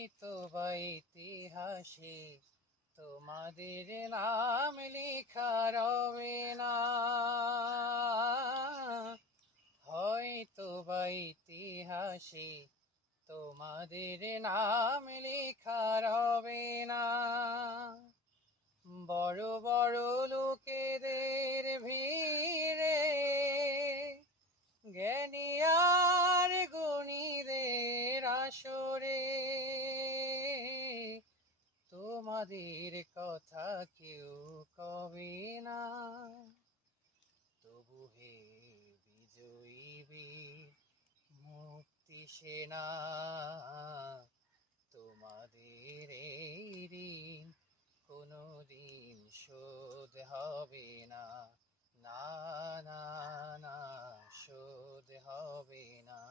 হয়তো বা ইতিহাসে তোমাদের নাম লেখা রবে না, হয়তো বা ইতিহাসে তোমাদের নাম লেখা রবে না। বড় বড় লোকেদের ভিড়ে জ্ঞানী আর গুণীদের আসরে তোমাদের কথা কেউ কবে না। তবু হে বিজয়ী বীর মুক্তি সেনা, তোমাদের এই ঋণ কোনদিন শোধ হবে না, না না না, শোধ হবে না।